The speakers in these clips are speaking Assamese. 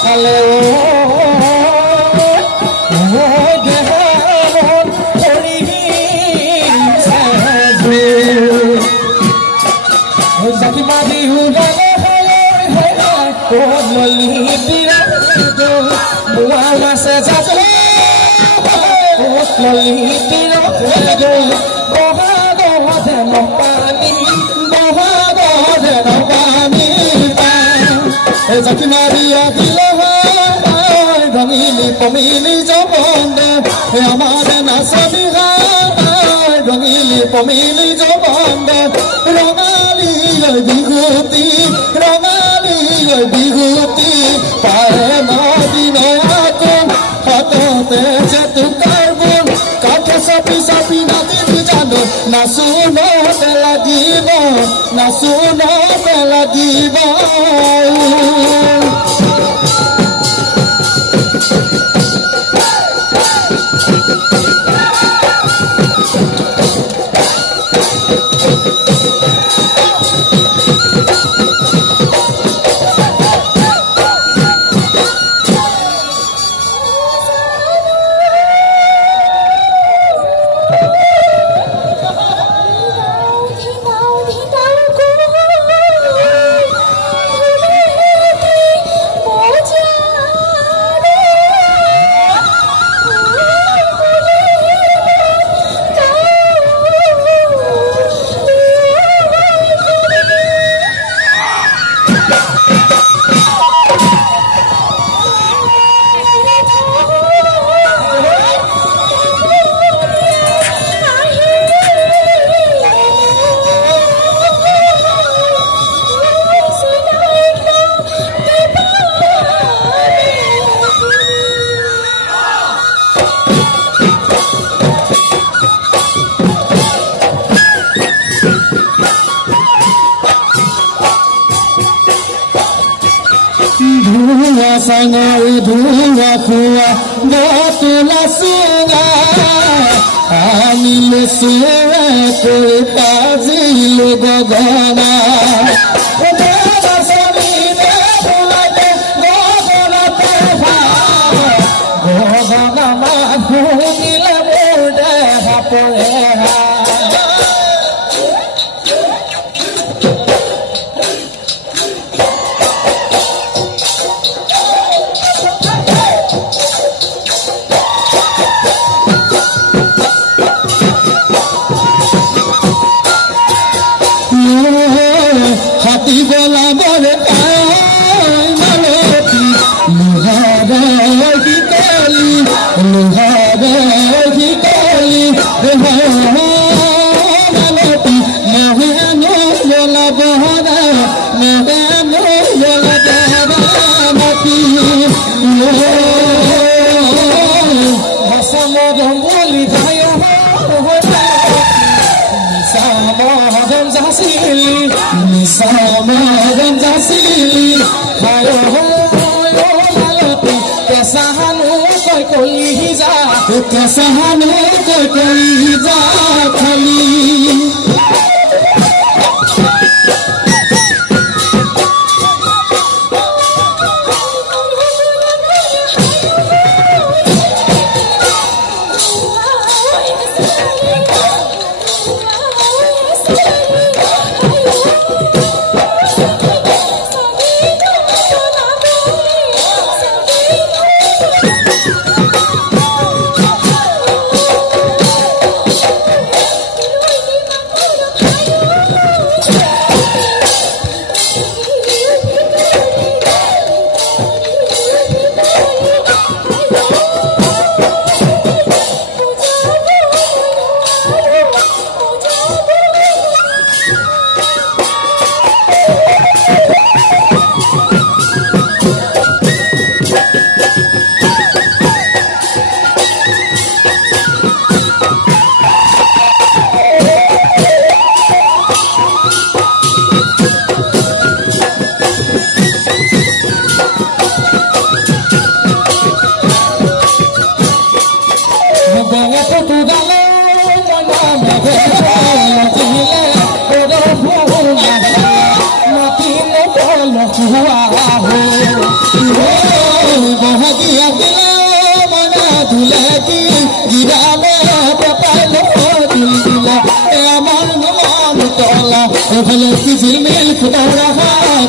খালে জাতিমা বিহু গালে ললি বিৰা মোৱা মাছে যাবলে ললি বিৰা বহাগ যেন পানী বহাগ যেন পানী জাতিমা বিয়া দিলে ৰঙিলি পমিলি জবন্দে আমাৰ নাচনি ৰঙিলি পমিলি জবন্দে ৰঙালী বিহুতি ৰঙালী বিহুতি পায়ে নদিনয়াকো হাততে জেতুকাৰ গুণ কাঠে চাপি চাপি নাচিবি জানো নাচো নতে লাগিব নাচো নতে লাগিব ধুৱা চাঙৰ ধুৱা খোৱা বতুলা চুঙা আনিলে চুৱে কৰি পাজিলো গগনা গগনা শুনিলে মোৰ দেহা পৰে হাতী গলা বলে মালতী লোহাবে শিকলি লোহাবে শিকলি মালতী মহেনো গলা বহৰা মহেনো গলা বহৰা মাতি ভাষামদ বুলি ভাই নিচামদম যাচিলি নিচামদম যাচিলি ভাই মালতী কেঁচা হানো কৈ কলি যা কেঁচা হানো কৈ কলি যা খালি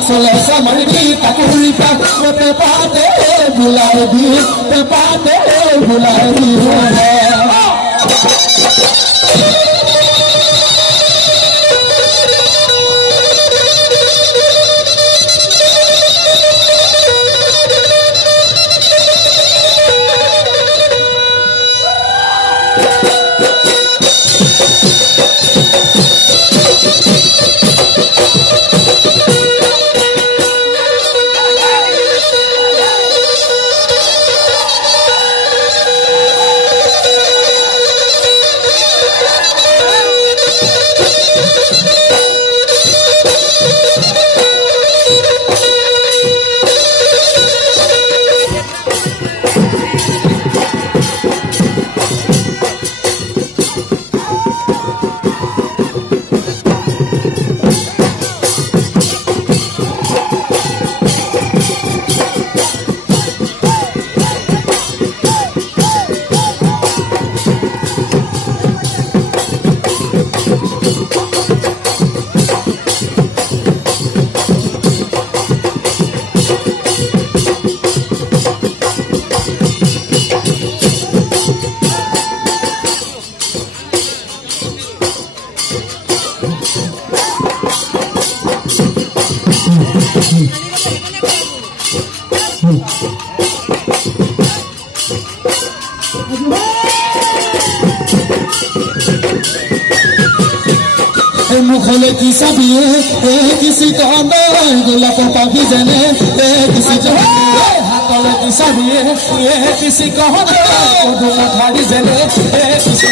চলে সামরি তাকুরি পাতে পাতে বুলাই দি পাতে বুলাই দি मुखले की सभी किसी का गुलाब पापी जने किसी हाथले की सभी किसी का ठाड़ी जने किसी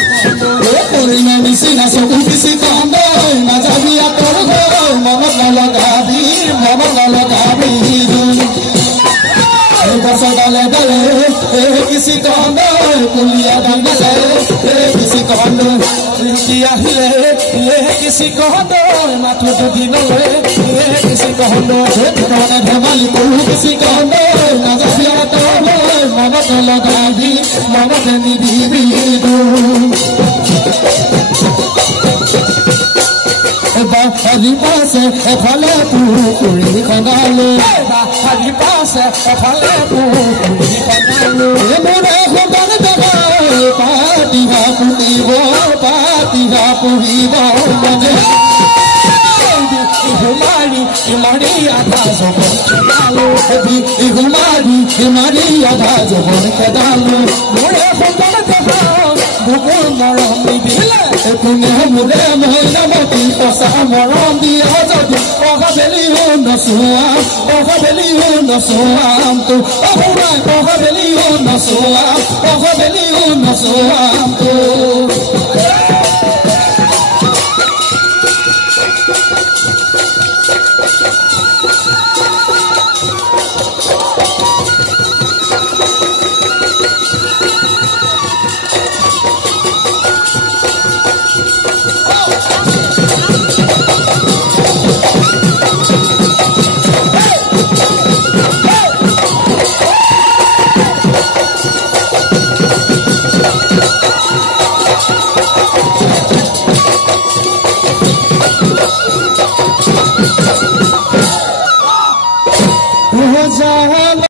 किसी ना सब किसी का ना जाबिया कर मन न लगाबी गले गले किसी का कुलिया गले किसी का किया किसी को माथो दिन किसी को धमाली को किसी को मन लगाबी मन निधि हरी पास फले पूरी खंगालो हरी पास फले पूरी खंगालो मोरे खुदर दगा पाती हा पुरीब लगे इमारी आधा जबन खेदालो इमारी आधा जबन खेदालो मोरे खुदर दगा बुकुल मरम दिले एकुने मुरे महिनामती पसा मरम दिया जदि पगाबेली हो नसुआम तो अहुराय पगाबेली हो नसुआम तो